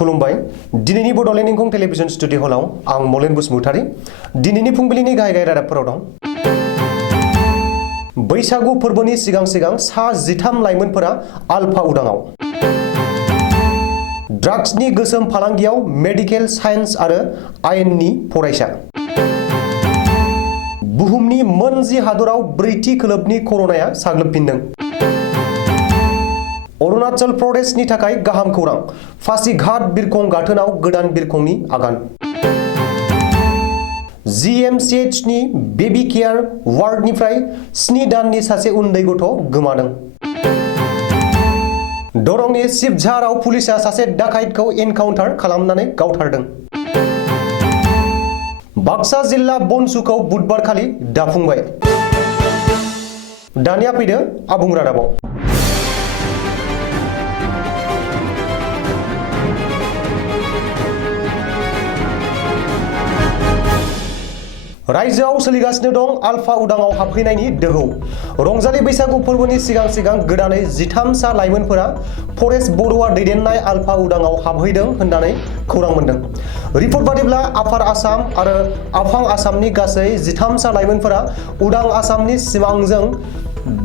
खुलुमबाय दिनैनि Bodoland इंखं television studio हलाव आं मलेन बसुमतारी दिनैनि फुंबिलिनि गाहाय रादाबफोराव दं। बैसागु फोरबोनि सिगां सा 13 लाइमोनफोरा आलफा उदाङाव। ड्राग्सनि गोसोम फालांगियाव मेडिकेल साइन्स आरो आयेननि फरायसा। बुहुमनि मोन 10 हादराव ब्रैथि खोलोबनि कर'नाया साग्लोबफिनदों। अरुणाचल प्रदेशनि थाखाय गाहाम खौरां फासिघाट बिरखं गाथोनाव गोदान बिरखंनि आगान। GMCHनि बेबी केयार वार्डनिफ्राय 7 दाननि सासे उन्दै गथ' गोमादों। दरंनि सिबझाराव पुलिसा सासे डाकाइतखौ एनकाउन्टार खालामनानै गावथारदों। बाक्सा जिल्ला बनसुखौ बुधबारखालि दाफुंबाय। दानिया फैदो आबुं रादाबाव। रायजोआव सोलिगासिनो दं आलफा उदाङाव हाबफैनायनि दोहौ। रंजालि बैसागु फोरबोनि सिगां गोदानै 13 सा लाइमोनफोरा फरेस्ट बर'आ दैदेननाय आलफा उदाङाव हाबहैदों होननानै खौरां मोन्दों। रिपर्ट बादिब्ला आफार आसाम आरो आफां आसामनि गासै 13 सा लाइमोनफोरा उदां आसामनि सिमांजों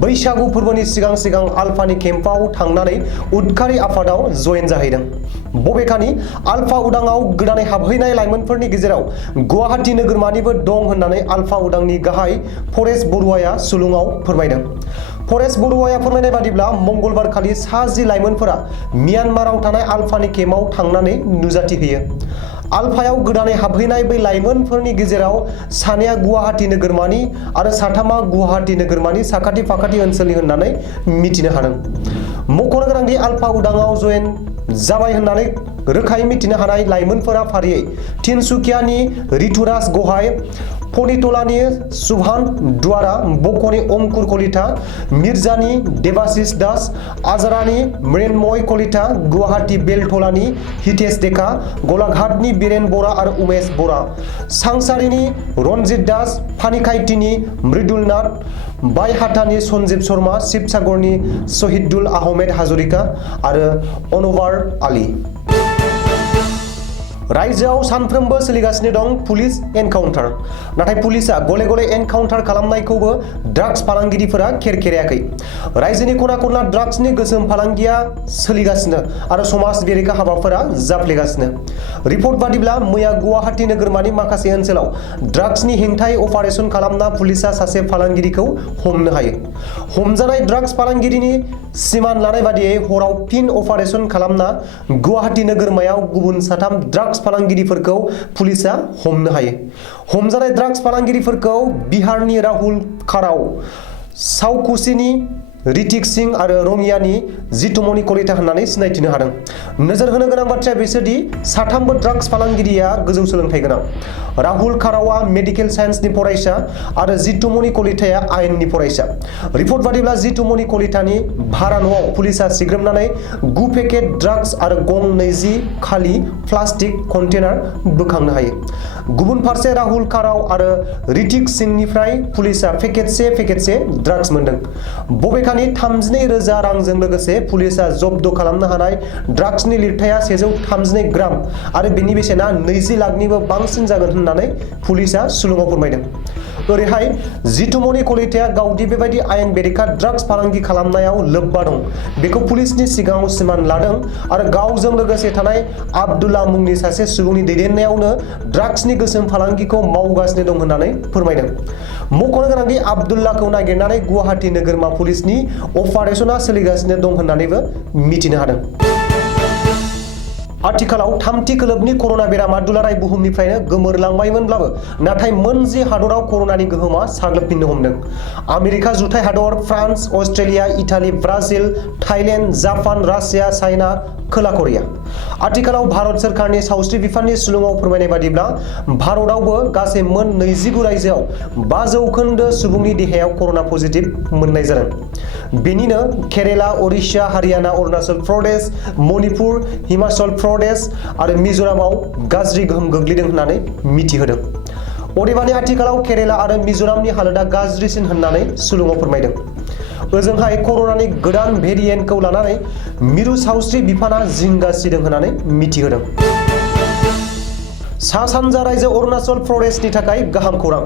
बैसागु फोरबोनि सिगां आलफानि केम्पआव थांनानै उदखारि आफादाव जयेन जाहैदों। बबेखानि आलफा उदाङाव गोदानै हाबहैनाय लाइमोनफोरनि गेजेराव गुवाहाटी नोगोरमानिबो दं होननानै आलफा उदांनि गाहाय फरेस्ट बरुवाया सुलुङाव फोरमायदों। फरेस्ट बरुवाया फोरमायनाय बादिब्ला मंगलबार खालि सा 10 लाइमोनफोरा म्यानमाराव थानाय आलफानि केम्पआव थांनानै नुजाथि होयो। आलफायाव गोदानै हाबहैनाय बै लाइमोनफोरनि गेजेराव सानैया गुवाहाटी नोगोरमानि आरो साथामा गुवाहाटी नोगोरमानि साखाथि फाखाथि ओनसोलनि होननानै मिथिनो हादों। मख'नो गोनांदि आलफा उदाङाव जयेन जाबाय होननानै रोखायै मिथिनो हानाय लाइमोनफोरा फारियै तिनसुकियानि ऋतुराज गहाय, पनितलानि सुभान दुवारा, बक'नि अंकुर कलिता, मिर्जानि देबाशिष दास, आजरानि मृण्मय कलिता, गुवाहाटी बेलतलानि हितेश डेका, गलाघाटनि बीरेन बरा आरो उमेश बरा, सांसारिनि रनजित दास, फानिखायथिनि मृदुल नाथ, बायहाटानि सन्जीब शर्मा, शिबसागरनि शहीदुल आहमेद हाजरिका आरो अनवार आली। रायजोआव सानफ्रोमबो सोलिगासिनो दं पुलिस एनकाउन्टार। नाथाय पुलिसा गले गले एनकाउन्टार खालामनायखौबो ड्राग्स फालांगिरिफोरा खेरखेरायाखै। रायजोनि खना खनला ड्राग्सनि गोसोम फालांगिया सोलिगासिनो आरो समाज बेरेखा हाबाफोरा जाफ्लेगासिनो। रिपर्ट बादिब्ला मैया गुवाहाटी नोगोरमानि माखासे ओनसोलाव ड्राग्सनि हेंथायै अपारेशन खालामना पुलिसा सासे फालांगिरिखौ हमनो हायो। हमजानाय ड्राग्स फालांगिरिनि सिमान लानाय बादियै हराव फिन अपारेशन खालामना गुवाहाटी नोगोरमायाव गुबुन 3 ड्राग्स फालांगिरिफोरखौ पुलिसा हमनो हायो। हमजानाय ड्राग्स फालांगिरिफोरखौ बिहारनि राहुल खाराव, साउकुसिनि ऋतिक सिंह आरो रङियानि जितुमनि कलिता होननानै सिनायथिनो हादों। नोजोर होनो गोनां बाथ्राया बेसोदि साथामबो ड्राग्स फालांगिरिया गोजौ सोलोंथाइ गोनां। राहुल खारावआ मेडिकेल साइन्सनि फरायसा आरो जितुमनि कलिताया आयेननि फरायसा। रिपर्ट बादिब्ला जितुमनि कलितानि भारा न'आव पुलिसा सिग्रोमनानै 9 पेकेट ड्राग्स आरो गं 20 खालि प्लास्टिक कन्टेनार बोखांनो हायो। गुबुन फारसे राहुल खाराव आरो ऋतिक सिंहनिफ्राय पुलिसा पेकेटसे ड्राग्स मोनदों। बबेखानि 32,000 रांजों लोगोसे पुलिसा जब्द खालामनो हानाय ड्राग्सनि लिरथाया 132 ग्राम आरो बेनि बेसेना 20 लाखनिबो बांसिन जागोन होननानै पुलिसा सुलुङाव फोरमायदों। ओरैहाय जितुमनि कलिताया गावदि बेबायदि आयेन बेरेखा ड्राग्स फालांगि खालामनायाव लोब्बा दं बेखौ पुलिसनि सिगाङाव सिमान लादों आरो गावजों लोगोसे थानाय आब्दुल्ला मुंनि सासे सुबुंनि दैदेननायावनो ड्राग्सनि गोसोम फालांगिखौ मावगासिनो दं होननानै फोरमायदों। मख'नो गोनांदि आब्दुल्लाखौ नागिरनानै गुवाहाटी नोगोरमा पुलिसनि अपारेशना सोलिगासिनो दं होननानैबो मिथिनो हादों। आथिखालाव 3थि खोलोबनि कर'ना बेरामा दुलाराय बुहुमनिफ्रायनो गोमोरलांबायमोनब्लाबो नाथाय मोन 10 हादराव कर'नानि गोहोमा साग्लोबफिननो हमदों। आमेरिका जुथाइ हादर, France, Australia, Italy, Brazil, Thailand, Japan, Russia, China, खोला करिया। आथिखालाव भारत सोरखारनि सावस्रि बिफाननि सुलुङाव फोरमायनाय बादिब्ला भारतआवबो गासै मोन 29 रायजोआव 5% सुबुंनि देहायाव कर'ना पजिटिभ मोननाय जादों। बेनिनो केरेला, ओडिशा, हारियाना, अरुणाचल प्रदेश, मणिपुर, हिमाचल प्रदेश आरो मिजोरामाव गाज्रि गोहोम गोग्लैदों होननानै मिथिहोदों। अदेबानि आथिखालाव केरेला आरो मिजोरामनि हालोदा गाज्रिसिन होननानै सुलुङाव फोरमायदों। ओजोंहाय कर'नानि गोदान भेरिएन्टखौ लानानै मिरु सावस्रि बिफाना जिंगा सिदों होननानै मिथिहोदों। सा सानजा रायजो अरुणाचल प्रदेशनि थाखाय गाहाम खौरां।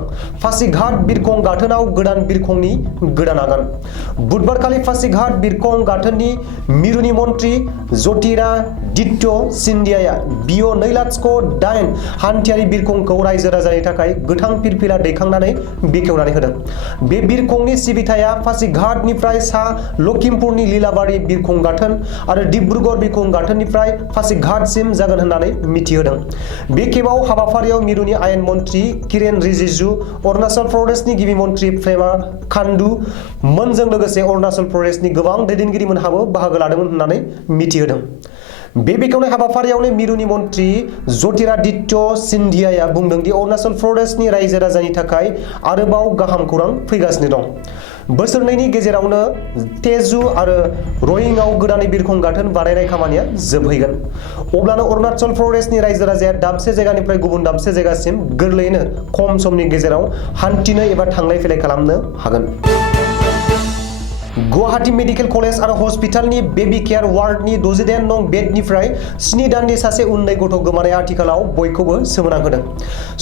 पासीघाट बिरखं गाथोनाव गोदान बिरखंनि गोदान आगान। बुधबारखालि पासीघाट बिरखं गाथोननि मिरुनि मन्त्रि ज्योतिरादित्य सिन्धियाया बिअ 208 हान्थियारि बिरखंखौ रायजो राजानि थाखाय गोथां फिरफिला दैखांनानै बेखेवनानै होदों। बे बिरखंनि सिबिथाया पासीघाटनिफ्राय सा लखिमपुरनि लीलाबारि बिरखं गाथोन आरो डिब्रुगड़ बिरखं गाथोननिफ्राय पासीघाटसिम जागोन होननानै मिथिहोदों। बे खेबाव हाबाफारियाव मिरुनि आयेन मन्त्रि किरेन रिजिजु, अरुणाचल प्रदेशनि गिबि मन्त्रि प्रेमा खान्डु मोनजों लोगोसे अरुणाचल प्रदेशनि गोबां दैदेनगिरिमोनहाबो बाहागो लादोंमोन होननानै मिथिहोदों। बे बेखेवनाय हाबाफारियावनो मिरुनि मन्त्रि ज्योतिरादित्य सिन्धियाया बुंदों दि अरुणाचल प्रदेशनि रायजो राजानि थाखाय आरोबाव गाहाम खौरां फैगासिनो दं। बोसोरनैनि गेजेरावनो तेजु आरो रयिंआव गोदानै बिरखं गाथोन बानायनाय खामानिया जोबहैगोन। अब्लानो अरुणाचल प्रदेशनि रायजो राजाया दाबसे जायगानिफ्राय गुबुन दाबसे जायगासिम गोरलैयैनो खम समनि गेजेराव हान्थिनो एबा थांलाय फैलाय खालामनो हागोन। गुवाहाटी मेडिकेल कलेज आरो हस्पिटालनि बेबी केयार वार्डनि 68 नं बेडनिफ्राय 7 दाननि सासे उन्दै गथ' गोमानाया आथिखालाव बयखौबो सोमोनांहोदों।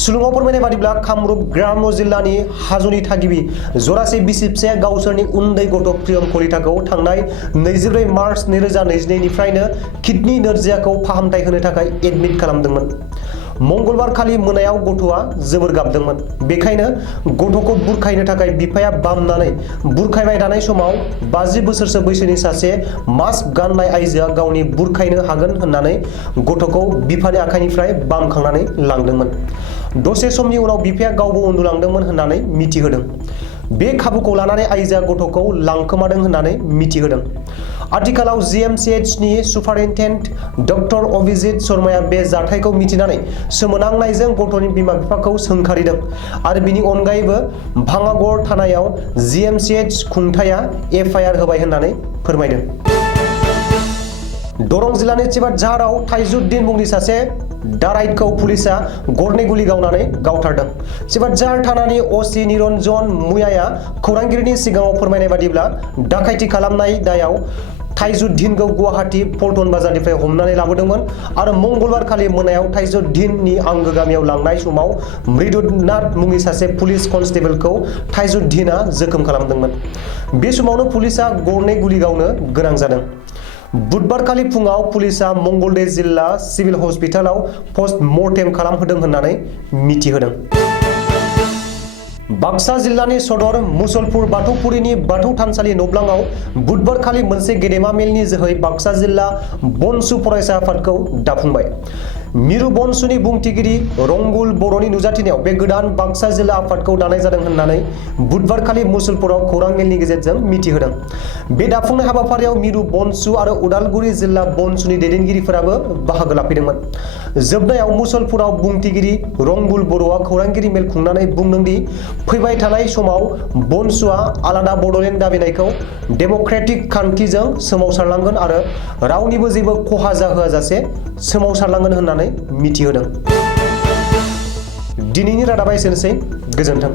सुलुङाव फोरमायनाय बादिब्ला कामरुप ग्राम्य जिल्लानि हाजोनि थागिबि जरासे बिसि फिसाया गावसोरनि उन्दै गथ' प्रियम कलिताखौ थांनाय 24 मार्च 2022 निफ्रायनो किडनि नोरजियाखौ फाहामथाय होनो थाखाय एडमिट खालामदोंमोन। मंगलबार खालि मोनायाव गथ'आ जोबोर गाबदोंमोन। बेखायनो गथ'खौ बुरखायनो थाखाय बिफाया बामनानै बुरखायबाय थानाय समाव 50 बोसोरसो बैसोनि सासे मास्क गाननाय आइजोआ गावनि बुरखायनो हागोन होननानै गथ'खौ बिफानि आखाइनिफ्राय बामखांनानै लांदोंमोन। दसे समनि उनाव बिफाया गावबो उन्दुलांदोंमोन होननानै मिथिहोदों। बे खाबुखौ लानानै आइजोआ गथ'खौ लांखोमादों होननानै मिथिहोदों। आथिखालाव जीएमसीएचनि सुपारिनटेन्डेन्ट डक्टर अभिजित शर्माया बे जाथायखौ मिथिनानै सोमोनांनायजों गथ'नि बिमा-बिफाखौ सोंखारिदों आरो बिनि अनगायैबो भांगाघर थानायाव जीएमसीएच खुंथाया एफआइआर होबाय होननानै फोरमायदों। दरं जिल्लानि चिबाटझाराव थाइजुद्दिन मुंनि सासे दाराइटखौ पुलिसआ गरनै गुलि गावनानै गावथारदों। चिबाटझार थानानि असि निरन्जन मुयाया खौरांगिरिनि सिगाङाव फोरमायनाय बादिब्ला डाकाइति खालामनाय दायाव थाइजुद्दिनखौ गुवाहाटी पल्टन बाजारनिफ्राय हमनानै लाबोदोंमोन आरो मंगलबार खालि मोनायाव थाइजुद्दिननि आंगो गामियाव लांनाय समाव मृदुनाथ मुंनि सासे पुलिस कनस्टेबलखौ थाइजुद्दिनआ जोखोम खालामदोंमोन। बे समावनो पुलिसआ गरनै गुलि गावनो गोनां जादों। बुधबारखालि फुङाव पुलिसआ मंगलदै जिल्ला सिभिल हस्पिटालाव पस्ट मर्टेम खालामहोदों होननानै मिथिहोदों। बाक्सा जिल्लानि सदर मुसलपुर बाथौफुरिनि बाथौ थानसालि नब्लाङाव बुधबारखालि मोनसे गेदेमा मेलनि जोहै बाक्सा जिल्ला बनसु फरायसा आफादखौ दाफुंबाय। मिरु बनसुनि बुंथिगिरि रंगुल बर'नि नुजाथिनायाव बे गोदान बाक्सा जिल्ला आफादखौ दानाय जादों होननानै बुधबारखालि मुसलपुराव खौरां मेलनि गेजेरजों मिथिहोदों। बे दाफुंनाय हाबाफारियाव मिरु बनसु आरो उदालगुरि जिल्ला बनसुनि दैदेनगिरिफोराबो बाहागो लाफैदोंमोन। जोबनायाव मुसलपुराव बुंथिगिरि रंगुल बर'आ खौरांगिरि मेल खुंनानै बुंदों दि फैबाय थानाय समाव बनसुआ आलादा बड'लेण्ड दाबिनायखौ डेम'क्रेटिक खान्थिजों सोमावसारलांगोन आरो रावनिबो जेबो खहा जाहोआजासे सोमावसारलांगोन होननानै मिथिहोदों। दिनैनि रादाबा एसेनोसै। गोजोन्थों।